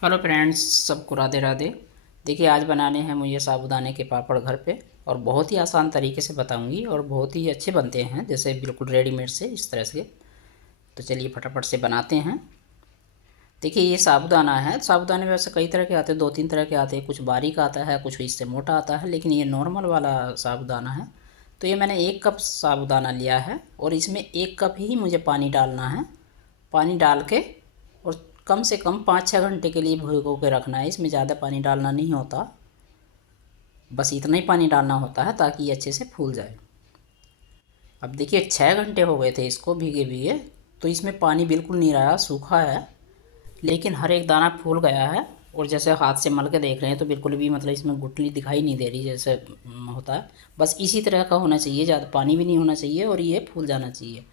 Hello friends, सबको राधे राधे। देखिए, आज बनाने हैं मुझे साबूदाने के पापड़ घर पे, और बहुत ही आसान तरीके से बताऊंगी और बहुत ही अच्छे बनते हैं, जैसे बिल्कुल रेडीमेड से इस तरह से। तो चलिए फटाफट से बनाते हैं। देखिए, ये साबूदाना है। साबूदाने वैसे कई तरह के आते हैं, दो तीन तरह के आते हैं। कुछ बारीक आता है, कुछ इससे मोटा आता है, लेकिन ये नॉर्मल वाला साबूदाना है। तो ये मैंने 1 कप साबूदाना लिया है और इसमें 1 कप ही मुझे पानी डालना है। पानी डाल के और कम से कम 5-6 घंटे के लिए भिगो के रखना है। इसमें ज़्यादा पानी डालना नहीं होता, बस इतना ही पानी डालना होता है ताकि ये अच्छे से फूल जाए। अब देखिए, 6 घंटे हो गए थे इसको भीगे भीगे, तो इसमें पानी बिल्कुल नहीं रहा, सूखा है, लेकिन हर एक दाना फूल गया है। और जैसे हाथ से मल के देख रहे हैं तो बिल्कुल भी मतलब इसमें गुठली दिखाई नहीं दे रही जैसे होता है। बस इसी तरह का होना चाहिए, ज़्यादा पानी भी नहीं होना चाहिए और ये फूल जाना चाहिए।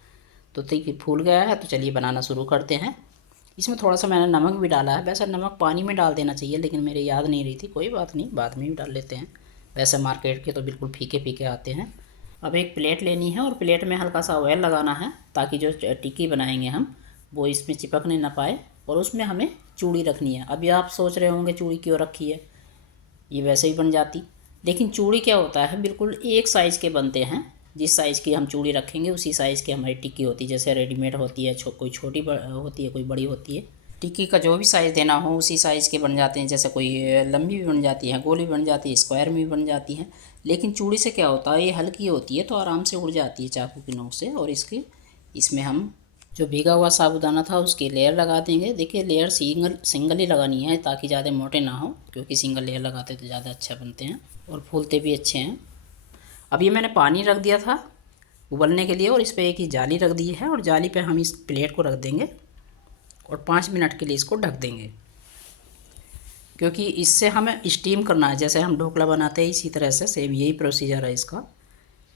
तो देखिए फूल गया है, तो चलिए बनाना शुरू करते हैं। इसमें थोड़ा सा मैंने नमक भी डाला है। वैसे नमक पानी में डाल देना चाहिए, लेकिन मेरे याद नहीं रही थी। कोई बात नहीं, बाद में भी डाल लेते हैं। वैसे मार्केट के तो बिल्कुल फीके फीके आते हैं। अब एक प्लेट लेनी है और प्लेट में हल्का सा ऑयल लगाना है, ताकि जो टिक्की बनाएंगे हम वो इसमें चिपकने ना पाए। और उसमें हमें चूड़ी रखनी है। अभी आप सोच रहे होंगे चूड़ी क्यों रखी है, ये वैसे ही बन जाती। लेकिन चूड़ी क्या होता है, बिल्कुल एक साइज़ के बनते हैं। जिस साइज़ की हम चूड़ी रखेंगे उसी साइज़ की हमारी टिक्की होती है। जैसे रेडीमेड होती है, कोई छोटी होती है, कोई बड़ी होती है। टिक्की का जो भी साइज़ देना हो उसी साइज़ के बन जाते हैं। जैसे कोई लंबी भी बन जाती है, गोल भी बन जाती है, स्क्वायर में भी बन जाती हैं। लेकिन चूड़ी से क्या होता है, ये हल्की होती है तो आराम से उड़ जाती है चाकू की नोक से। और इसमें हम जो भीगा हुआ साबूदाना था उसकी लेयर लगा देंगे। देखिए, लेयर सिंगल सिंगल ही लगानी है ताकि ज़्यादा मोटे ना हो, क्योंकि सिंगल लेयर लगाते तो ज़्यादा अच्छा बनते हैं और फूलते भी अच्छे हैं। अब ये मैंने पानी रख दिया था उबलने के लिए, और इस पर एक ही जाली रख दी है, और जाली पे हम इस प्लेट को रख देंगे और 5 मिनट के लिए इसको ढक देंगे। क्योंकि इससे हमें स्टीम करना है, जैसे हम ढोकला बनाते हैं इसी तरह से सेम यही प्रोसीजर है इसका,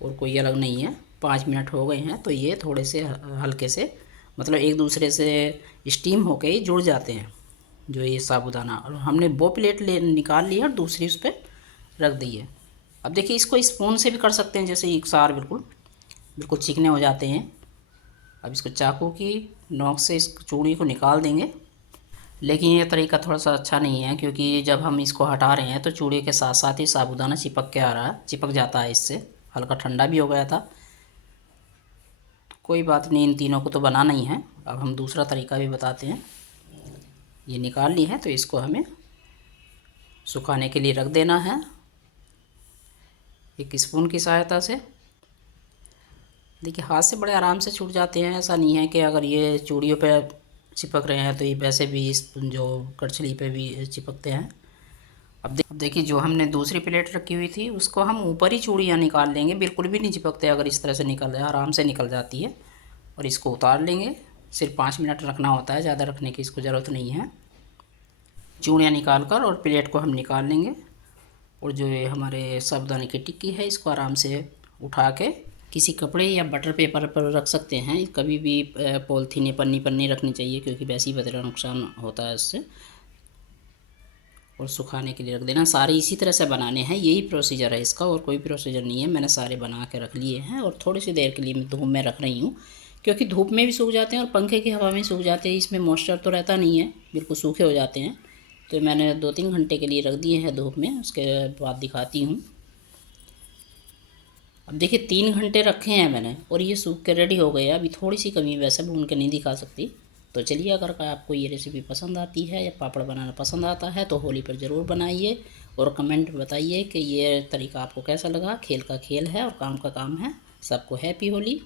और कोई अलग नहीं है। 5 मिनट हो गए हैं तो ये थोड़े से हल्के से मतलब एक दूसरे से स्टीम होके ही जुड़ जाते हैं जो ये साबूदाना। और हमने वो प्लेट निकाल ली है और दूसरी उस पर रख दी है। अब देखिए, इसको स्पून से भी कर सकते हैं, जैसे एक सार बिल्कुल बिल्कुल चिकने हो जाते हैं। अब इसको चाकू की नोक से इस चूड़ी को निकाल देंगे। लेकिन ये तरीका थोड़ा सा अच्छा नहीं है, क्योंकि जब हम इसको हटा रहे हैं तो चूड़ी के साथ साथ ही साबूदाना चिपक के आ रहा है, चिपक जाता है इससे। हल्का ठंडा भी हो गया था। कोई बात नहीं, इन तीनों को तो बनाना ही है। अब हम दूसरा तरीका भी बताते हैं। ये निकाल ली है तो इसको हमें सुखाने के लिए रख देना है एक स्पून की सहायता से। देखिए, हाथ से बड़े आराम से छूट जाते हैं। ऐसा नहीं है कि अगर ये चूड़ियों पे चिपक रहे हैं तो ये वैसे भी इस जो कड़छली पे भी चिपकते हैं। अब देखिए, जो हमने दूसरी प्लेट रखी हुई थी उसको हम ऊपर ही चूड़ियाँ निकाल लेंगे। बिल्कुल भी नहीं चिपकते, अगर इस तरह से निकल जाए आराम से निकल जाती है। और इसको उतार लेंगे। सिर्फ 5 मिनट रखना होता है, ज़्यादा रखने की इसको ज़रूरत नहीं है। चूड़ियाँ निकाल कर और प्लेट को हम निकाल लेंगे। और जो ये हमारे साबूदाने की टिक्की है इसको आराम से उठा के किसी कपड़े या बटर पेपर पर रख सकते हैं। कभी भी पॉलीथीन या पन्नी पर नहीं रखनी चाहिए, क्योंकि वैसे ही बदला नुकसान होता है उससे। और सुखाने के लिए रख देना। सारे इसी तरह से बनाने हैं, यही प्रोसीजर है इसका, और कोई प्रोसीजर नहीं है। मैंने सारे बना के रख लिए हैं और थोड़ी सी देर के लिए मैं धूप में रख रही हूँ, क्योंकि धूप में भी सूख जाते हैं और पंखे की हवा में सूख जाते हैं। इसमें मॉइस्चर तो रहता नहीं है, बिल्कुल सूखे हो जाते हैं। तो मैंने 2-3 घंटे के लिए रख दिए हैं धूप में। उसके बाद दिखाती हूँ। अब देखिए, 3 घंटे रखे हैं मैंने और ये सूख के रेडी हो गए। अभी थोड़ी सी कमी वैसे भून के नहीं दिखा सकती। तो चलिए, अगर आपको ये रेसिपी पसंद आती है या पापड़ बनाना पसंद आता है तो होली पर ज़रूर बनाइए और कमेंट में बताइए कि ये तरीका आपको कैसा लगा। खेल का खेल है और काम का काम है। सबको हैप्पी होली।